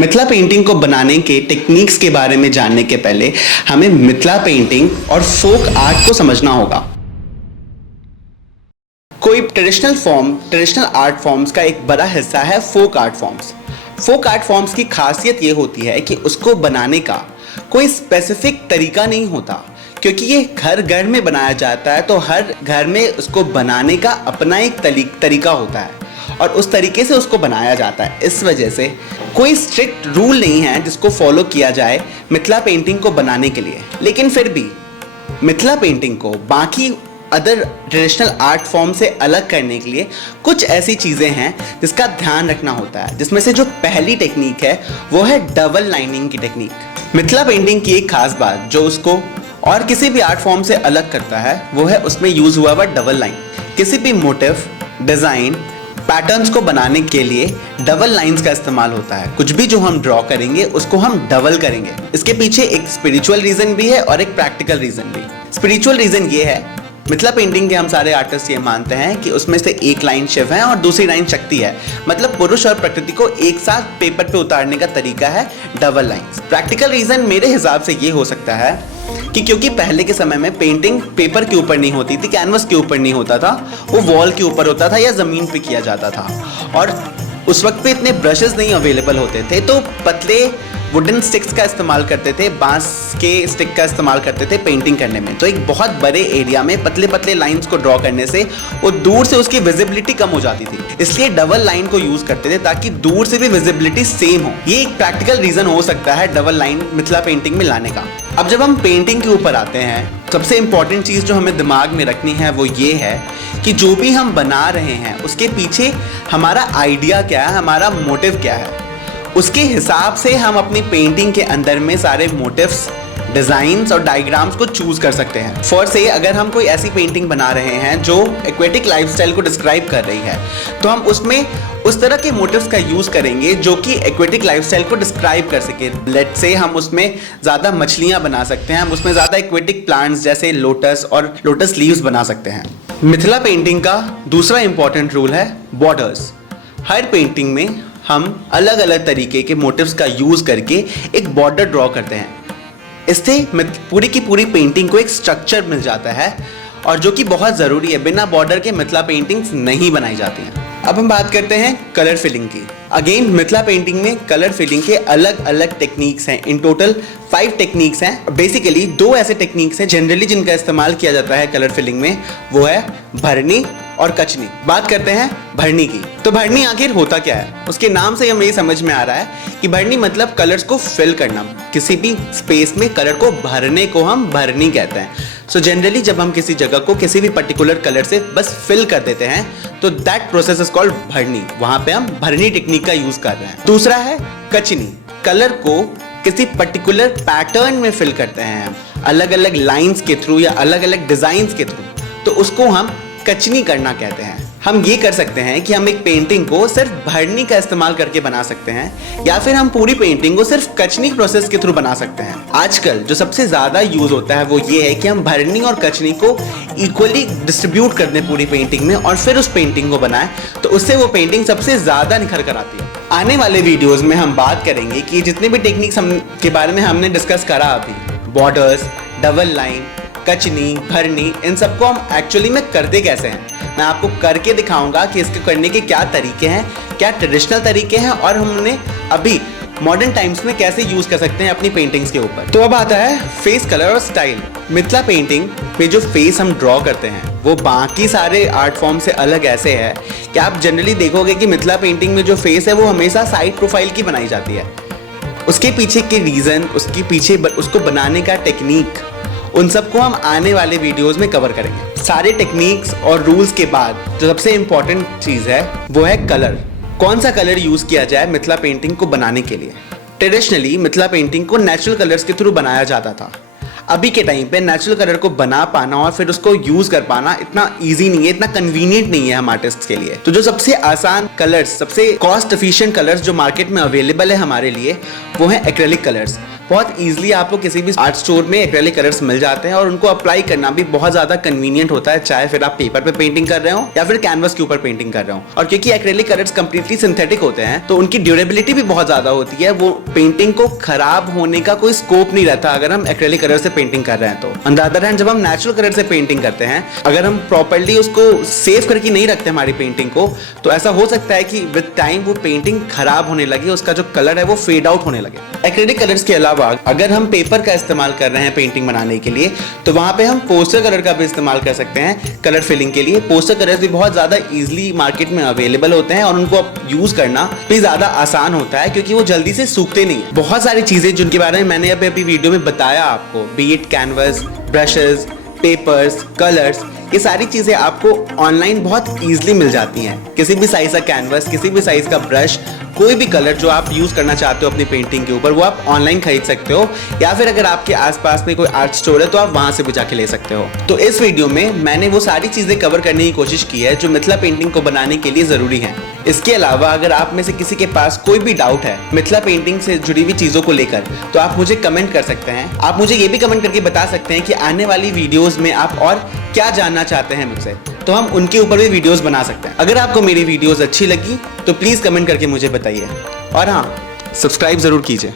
Mithila painting को बनाने के टेक्निक्स के बारे में जानने के पहले हमें मिथिला पेंटिंग और फोक आर्ट को समझना होगा। कोई ट्रेडिशनल आर्ट फॉर्म्स का एक बड़ा हिस्सा है folk art forms. Folk art forms की खासियत ये होती है कि उसको बनाने का कोई स्पेसिफिक तरीका नहीं होता, क्योंकि ये घर घर में बनाया जाता है, तो हर घर में उसको बनाने का अपना एक तरीका होता है और उस तरीके से उसको बनाया जाता है। इस वजह से कोई स्ट्रिक्ट रूल नहीं है जिसको फॉलो किया जाए मिथिला पेंटिंग को बनाने के लिए। लेकिन फिर भी मिथिला पेंटिंग को बाकी अदर ट्रेडिशनल आर्ट फॉर्म से अलग करने के लिए कुछ ऐसी चीज़ें हैं जिसका ध्यान रखना होता है, जिसमें से जो पहली टेक्निक है वो है डबल लाइनिंग की टेक्निक। मिथिला पेंटिंग की एक खास बात जो उसको और किसी भी आर्ट फॉर्म से अलग करता है वो है उसमें यूज हुआ हुआ डबल लाइन। किसी भी मोटिव, डिज़ाइन, पैटर्न्स को बनाने के लिए डबल लाइंस का इस्तेमाल होता है। कुछ भी जो हम ड्रॉ करेंगे उसको हम डबल करेंगे। इसके पीछे एक स्पिरिचुअल रीज़न भी है और एक प्रैक्टिकल रीज़न भी। स्पिरिचुअल रीज़न ये है, मिथिला पेंटिंग के हम सारे आर्टिस्ट ये मानते हैं कि उसमें से एक लाइन शिव है और दूसरी लाइन शक्ति है, मतलब पुरुष और प्रकृति को एक साथ पेपर पे उतारने का तरीका है डबल लाइंस। प्रैक्टिकल रीज़न मेरे हिसाब से ये हो सकता है कि क्योंकि पहले के समय में पेंटिंग पेपर के ऊपर नहीं होती थी, कैनवस के ऊपर नहीं होता था, वो वॉल के ऊपर होता था या ज़मीन पे किया जाता था, और उस वक्त पे इतने ब्रशेस नहीं अवेलेबल होते थे, तो पतले वुडन स्टिक्स का इस्तेमाल करते थे, बांस के स्टिक का इस्तेमाल करते थे पेंटिंग करने में। तो एक बहुत बड़े एरिया में पतले पतले लाइंस को ड्रॉ करने से वो दूर से उसकी विजिबिलिटी कम हो जाती थी, इसलिए डबल लाइन को यूज करते थे ताकि दूर से भी विजिबिलिटी सेम हो। ये एक प्रैक्टिकल रीजन हो सकता है डबल लाइन मिथिला पेंटिंग में लाने का। अब जब हम पेंटिंग के ऊपर आते हैं, सबसे इंपॉर्टेंट चीज़ जो हमें दिमाग में रखनी है वो ये है कि जो भी हम बना रहे हैं उसके पीछे हमारा आइडिया क्या है, हमारा मोटिव क्या है। उसके हिसाब से हम अपनी पेंटिंग के अंदर में सारे मोटिव्स, डिज़ाइंस और डायग्राम्स को चूज कर सकते हैं। फॉर से अगर हम कोई ऐसी पेंटिंग बना रहे हैं जो एक्वेटिक लाइफस्टाइल को डिस्क्राइब कर रही है, तो हम उसमें उस तरह के मोटिव्स का यूज करेंगे जो कि एक्वेटिक लाइफस्टाइल को डिस्क्राइब कर सके। लेट्स से हम उसमें ज़्यादा मछलियाँ बना सकते हैं, हम उसमें ज़्यादा एक्वेटिक प्लांट्स जैसे लोटस और लोटस लीव्स बना सकते हैं। मिथिला पेंटिंग का दूसरा इंपॉर्टेंट रूल है बॉर्डर्स। हर पेंटिंग में हम अलग अलग तरीके के मोटिव्स का यूज करके एक बॉर्डर ड्रॉ करते हैं। इससे पूरी की पूरी पेंटिंग को एक स्ट्रक्चर मिल जाता है और जो कि बहुत ज़रूरी है। बिना बॉर्डर के मिथिला पेंटिंग्स नहीं बनाई जाती हैं। अब हम बात करते हैं कलर फिलिंग की। अगेन मिथिला पेंटिंग में कलर फिलिंग के अलग अलग टेक्निक्स हैं। इन टोटल 5 टेक्निक्स हैं। बेसिकली 2 ऐसे टेक्निक्स हैं जनरली जिनका इस्तेमाल किया जाता है कलर फिलिंग में, वो है भरनी और कचनी। बात करते हैं भरनी की। तो भरनी आखिर होता क्या है? उसके नाम से हमें ये समझ में आ रहा है कि भरनी मतलब कलर्स को फिल करना। किसी भी स्पेस में कलर को भरने को हम भरनी कहते हैं। सो जनरली जब हम किसी जगह को किसी भी पर्टिकुलर कलर से बस फिल कर देते हैं तो दैट प्रोसेस इज कॉल्ड भरनी। वहां पे हम भरनी टेक्निक का यूज कर रहे हैं। दूसरा है कचनी। कलर को किसी पर्टिकुलर पैटर्न में फिल करते हैं अलग अलग लाइंस के थ्रू या अलग अलग डिजाइंस के थ्रू, तो उसको हम कचनी करना कहते हैं। हम ये कर सकते हैं कि हम एक पेंटिंग को सिर्फ भरनी का इस्तेमाल करके बना सकते हैं या फिर हम पूरी पेंटिंग को सिर्फ कचनी प्रोसेस के थ्रू बना सकते हैं। आजकल जो सबसे ज़्यादा यूज होता है वो ये है कि हम भरनी और कचनी को इक्वली डिस्ट्रीब्यूट कर दें पूरी पेंटिंग में और फिर उस पेंटिंग को बनाएं, तो उससे वो पेंटिंग सबसे ज़्यादा निखर कर आती है। आने वाले वीडियोज़ में हम बात करेंगे कि जितने भी टेक्निक्स के बारे में हमने डिस्कस करा अभी, बॉर्डर्स, डबल लाइन, कचनी, भरनी, इन सबको हम एक्चुअली में करते कैसे हैं। मैं आपको करके दिखाऊंगा कि इसके करने के क्या तरीके हैं, क्या ट्रेडिशनल तरीके हैं और हमने अभी मॉडर्न टाइम्स में कैसे यूज कर सकते हैं अपनी पेंटिंग्स के ऊपर। तो अब आता है फेस कलर और स्टाइल। मिथिला पेंटिंग में जो फेस हम ड्रॉ करते हैं वो बाकी सारे आर्ट फॉर्म से अलग ऐसे है कि आप जनरली देखोगे कि मिथिला पेंटिंग में जो फेस है वो हमेशा साइड प्रोफाइल की बनाई जाती है। उसके पीछे के रीज़न, उसके पीछे उसको बनाने का टेक्निक, उन सबको हम आने वाले वीडियोस में कवर करेंगे। सारे टेक्निक्स और रूल्स के बाद जो सबसे इंपॉर्टेंट चीज़ है वो है कलर। कौन सा कलर यूज़ किया जाए मिथिला पेंटिंग को बनाने के लिए। ट्रेडिशनली मिथिला पेंटिंग को नेचुरल कलर्स के थ्रू बनाया जाता था। अभी के टाइम पे नेचुरल कलर को बना पाना और फिर उसको यूज़ कर पाना इतना ईजी नहीं है, इतना कन्वीनियंट नहीं है हम आर्टिस्ट के लिए। तो जो सबसे आसान कलर्स, सबसे कॉस्ट एफिशिएंट कलर्स जो मार्केट में अवेलेबल है हमारे लिए, वो है एक्रेलिक कलर्स। बहुत ईजिली आपको किसी भी आर्ट स्टोर में एक्रेलिक कलर्स मिल जाते हैं और उनको अप्लाई करना भी बहुत ज्यादा कन्वीनियंट होता है, चाहे फिर आप पेपर पे पेंटिंग कर रहे हो या फिर कैनवस के ऊपर पेंटिंग कर रहे हो। और क्योंकि एक्रेलिक कलर्स कंप्लीटली सिंथेटिक होते हैं तो उनकी ड्यूरेबिलिटी भी बहुत ज्यादा होती है, वो पेंटिंग को खराब होने का कोई स्कोप नहीं रहता अगर हम एक्रेलिक कलर से पेंटिंग कर रहे हैं तो। ऑन द अदर हैंड जब हम नेचुरल कलर से पेंटिंग करते हैं, अगर हम प्रॉपर्ली उसको सेव करके नहीं रखते हमारी पेंटिंग को, तो ऐसा हो सकता है कि विद टाइम वो पेंटिंग खराब होने लगे, उसका जो कलर है वो फेड आउट होने लगे। एक्रेलिक कलर्स के अलावा अगर हम पेपर का इस्तेमाल कर रहे हैं पेंटिंग बनाने के लिए, तो वहां पे हम पोस्टर कलर का भी इस्तेमाल कर सकते हैं कलर फिलिंग के लिए। पोस्टर कलर्स भी बहुत ज्यादा इजीली मार्केट में अवेलेबल होते हैं और उनको यूज करना भी ज्यादा आसान होता है क्योंकि वो जल्दी से सूखते नहीं है। बहुत सारी चीजें जिनके बारे में मैंने अभी वीडियो में बताया आपको, B it canvas, brushes, papers, colours, ये सारी चीजें आपको ऑनलाइन बहुत इजीली मिल जाती हैं। किसी भी साइज का कैनवस, किसी भी साइज का ब्रश, कोई भी कलर जो आप यूज करना चाहते हो अपनी पेंटिंग के ऊपर, वो आप ऑनलाइन खरीद सकते हो, या फिर अगर आपके आसपास में कोई आर्ट स्टोर है तो आप वहां से भी जाके ले सकते हो। तो इस वीडियो में मैंने वो सारी चीजें कवर करने की कोशिश की है जो मिथिला पेंटिंग को बनाने के लिए जरूरी है। इसके अलावा अगर आप में से किसी के पास कोई भी डाउट है मिथिला पेंटिंग से जुड़ी हुई चीजों को लेकर, तो आप मुझे कमेंट कर सकते हैं। आप मुझे ये भी कमेंट करके बता सकते हैं कि आने वाली वीडियोस में आप और क्या जानना चाहते हैं मुझसे, तो हम उनके ऊपर भी वीडियोस बना सकते हैं। अगर आपको मेरी वीडियोस अच्छी लगी तो प्लीज कमेंट करके मुझे बताइए, और हाँ, सब्सक्राइब जरूर कीजिए।